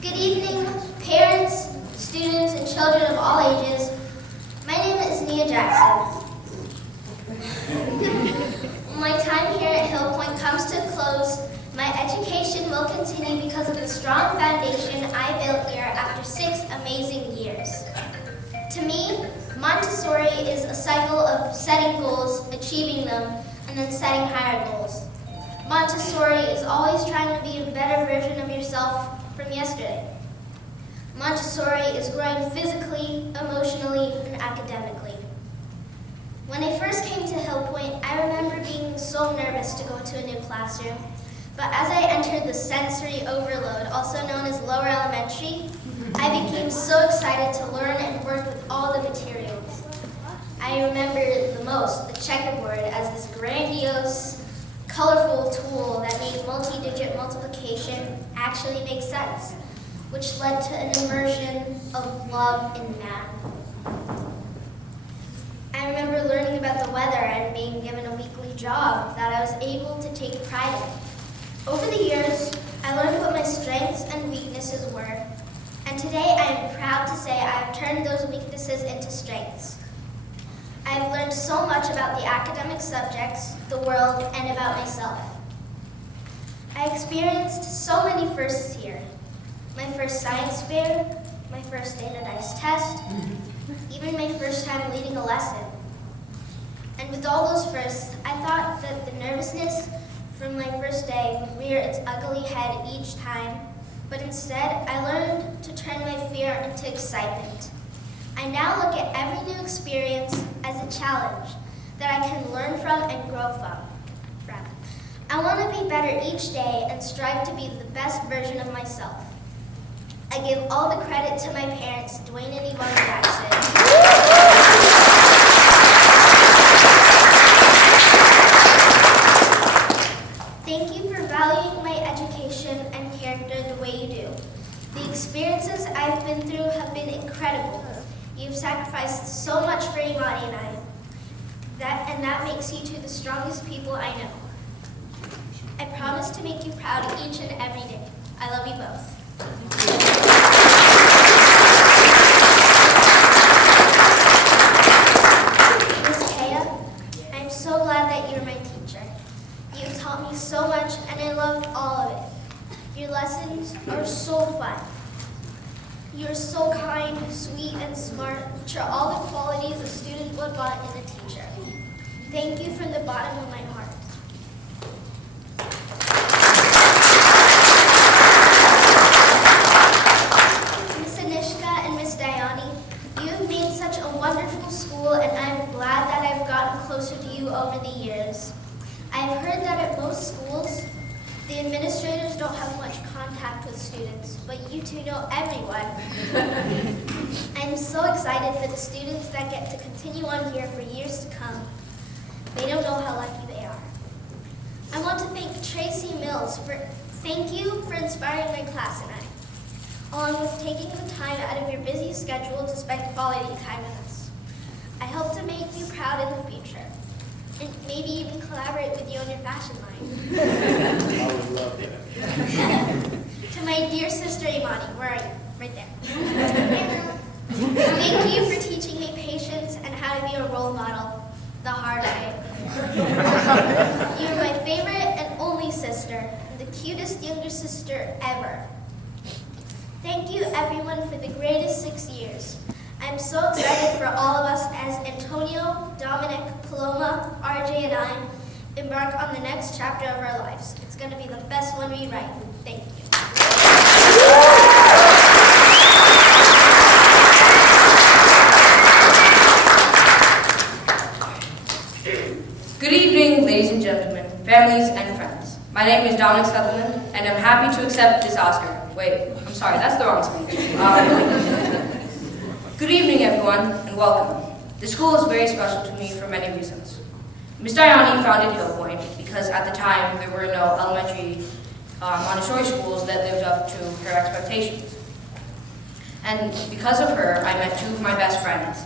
Good evening, parents, students, and children of all ages. My name is Nia Jackson. My time here at Hill Point comes to a close. My education will continue because of the strong foundation I built here after 6 amazing years. To me, Montessori is a cycle of setting goals, achieving them, and then setting higher goals. Montessori is always trying to be a better version of yourself from yesterday. Montessori is growing physically, emotionally, and academically. When I first came to Hill Point, I remember being so nervous to go to a new classroom. But as I entered the sensory overload, also known as lower elementary, I became so excited to learn and work with all the materials. I remember the most the checkerboard as this grandiose, colorful tool that made multi-digit multiplication actually make sense, which led to an immersion of love in math. I remember learning about the weather and being given a weekly job that I was able to take pride in. Over the years, I learned what my strengths and weaknesses were, and today I am proud to say I have turned those weaknesses into strengths. I have learned so much about the academic subjects, the world, and about myself. I experienced so many firsts here. My first science fair, my first standardized test, even my first time leading a lesson. And with all those firsts, I thought that the nervousness from my first day would rear its ugly head each time, but instead I learned to turn my fear into excitement. I now look at every new experience as a challenge that I can learn from and grow from. I want to be better each day and strive to be the best version of myself. I give all the credit to my parents, Dwayne and Yvonne Jackson. Thank you for valuing my education and character the way you do. The experiences I've been through have been incredible. You've sacrificed so much for Imani and I. That makes you two the strongest people I know. I promise to make you proud each and every day. I love you both. Miss Kaya, I'm so glad that you're my teacher. You've taught me so much and I loved all of it. Your lessons are so fun. You're so kind, sweet, and smart, which are all the qualities a student would want in a teacher. Thank you from the bottom of my heart. Miss Anishka and Miss Dayani, you have made such a wonderful school, and I'm glad that I've gotten closer to you over the years. I've heard that at most schools, the administrators don't have much contact with students, but you two know everyone. I'm so excited for the students that get to continue on here for years to come. They don't know how lucky they are. I want to thank Tracy Mills thank you for inspiring my class and I, along with taking the time out of your busy schedule to spend quality time with us. I hope to make you proud in the future, and maybe even collaborate with you on your fashion line. I would love that. To my dear sister Imani, where are you? Right there. Thank you for teaching me patience and how to be a role model the hard way. You're my favorite and only sister, and the cutest younger sister ever. Thank you everyone for the greatest 6 years. I'm so excited for all of us as Antonio, Dominic, Paloma, RJ, and I embark on the next chapter of our lives. It's going to be the best one we write. Thank you. Good evening, ladies and gentlemen, families and friends. My name is Dominic Sutherland, and I'm happy to accept this Oscar. Wait, I'm sorry, that's the wrong speech. Good evening, everyone, and welcome. This school is very special to me for many reasons. Ms. Diani founded Hill Point because at the time there were no elementary Montessori schools that lived up to her expectations. And because of her, I met 2 of my best friends.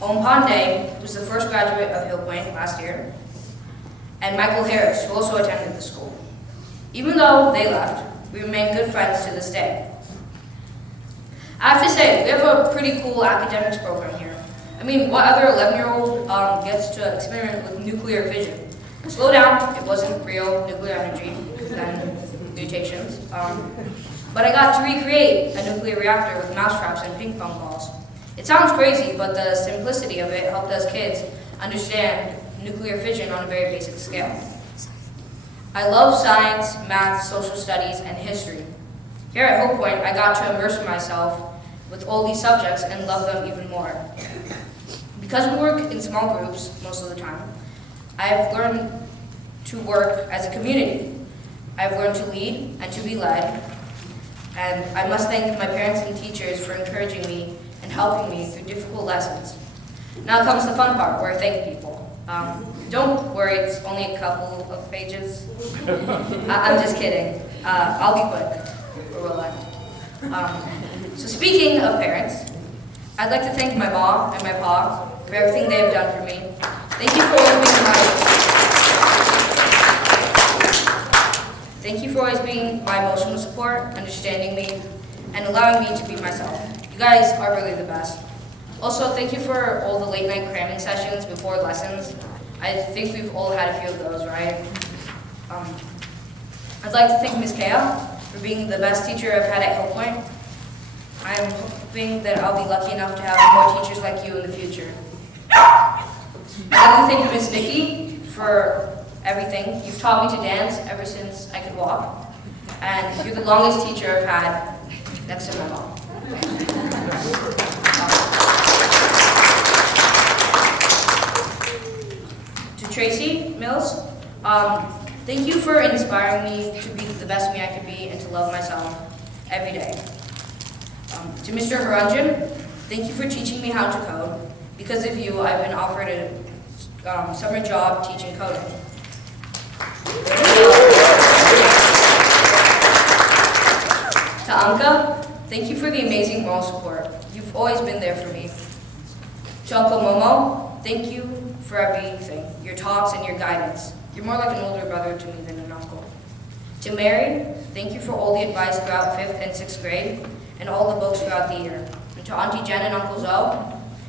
Owen Pandey, who was the first graduate of Hill Point last year, and Michael Harris, who also attended the school. Even though they left, we remain good friends to this day. I have to say, we have a pretty cool academics program here. I mean, what other 11-year-old gets to experiment with nuclear fission? Slow down, it wasn't real nuclear energy, then mutations. But I got to recreate a nuclear reactor with mousetraps and ping pong balls. It sounds crazy, but the simplicity of it helped us kids understand nuclear fission on a very basic scale. I love science, math, social studies, and history. Here at Hope Point, I got to immerse myself with all these subjects and love them even more. Because we work in small groups most of the time, I've learned to work as a community. I've learned to lead and to be led. And I must thank my parents and teachers for encouraging me and helping me through difficult lessons. Now comes the fun part, where I thank people. Don't worry, it's only a couple of pages. I'm just kidding. I'll be quick, or will I? So speaking of parents, I'd like to thank my mom and my pa for everything they have done for me. Thank you for always being my emotional support, understanding me, and allowing me to be myself. You guys are really the best. Also, thank you for all the late night cramming sessions before lessons. I think we've all had a few of those, right? I'd like to thank Ms. Kea for being the best teacher I've had at Hope Point. I'm hoping that I'll be lucky enough to have more teachers like you in the future. I'd like to thank Ms. Nikki for everything. You've taught me to dance ever since I could walk. And you're the longest teacher I've had next to my mom. To Tracy Mills, thank you for inspiring me to be the best me I could be and to love myself every day. To Mr. Haranjan, thank you for teaching me how to code. Because of you, I've been offered a summer job teaching coding. To Anka, thank you for the amazing moral support. You've always been there for me. To Uncle Momo, thank you for everything, your talks and your guidance. You're more like an older brother to me than an uncle. To Mary, thank you for all the advice throughout 5th and 6th grade and all the books throughout the year. And to Auntie Jen and Uncle Zoe,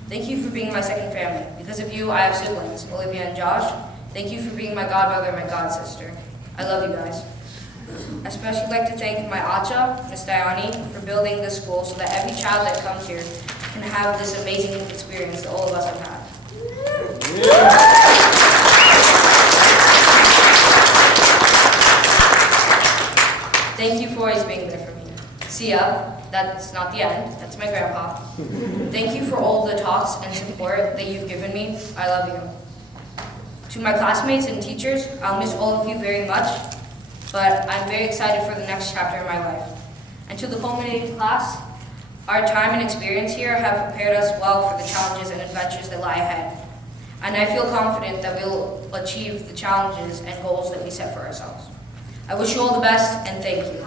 thank you for being my second family. Because of you, I have siblings, Olivia and Josh. Thank you for being my godbrother and my godsister. I love you guys. I especially like to thank my Acha, Ms. Dayani, for building this school so that every child that comes here can have this amazing experience that all of us have had. Thank you for always being there for me. Sia, that's not the end, that's my grandpa. Thank you for all the talks and support that you've given me. I love you. To my classmates and teachers, I'll miss all of you very much, but I'm very excited for the next chapter in my life. And to the culminating class, our time and experience here have prepared us well for the challenges and adventures that lie ahead. And I feel confident that we'll achieve the challenges and goals that we set for ourselves. I wish you all the best, and thank you.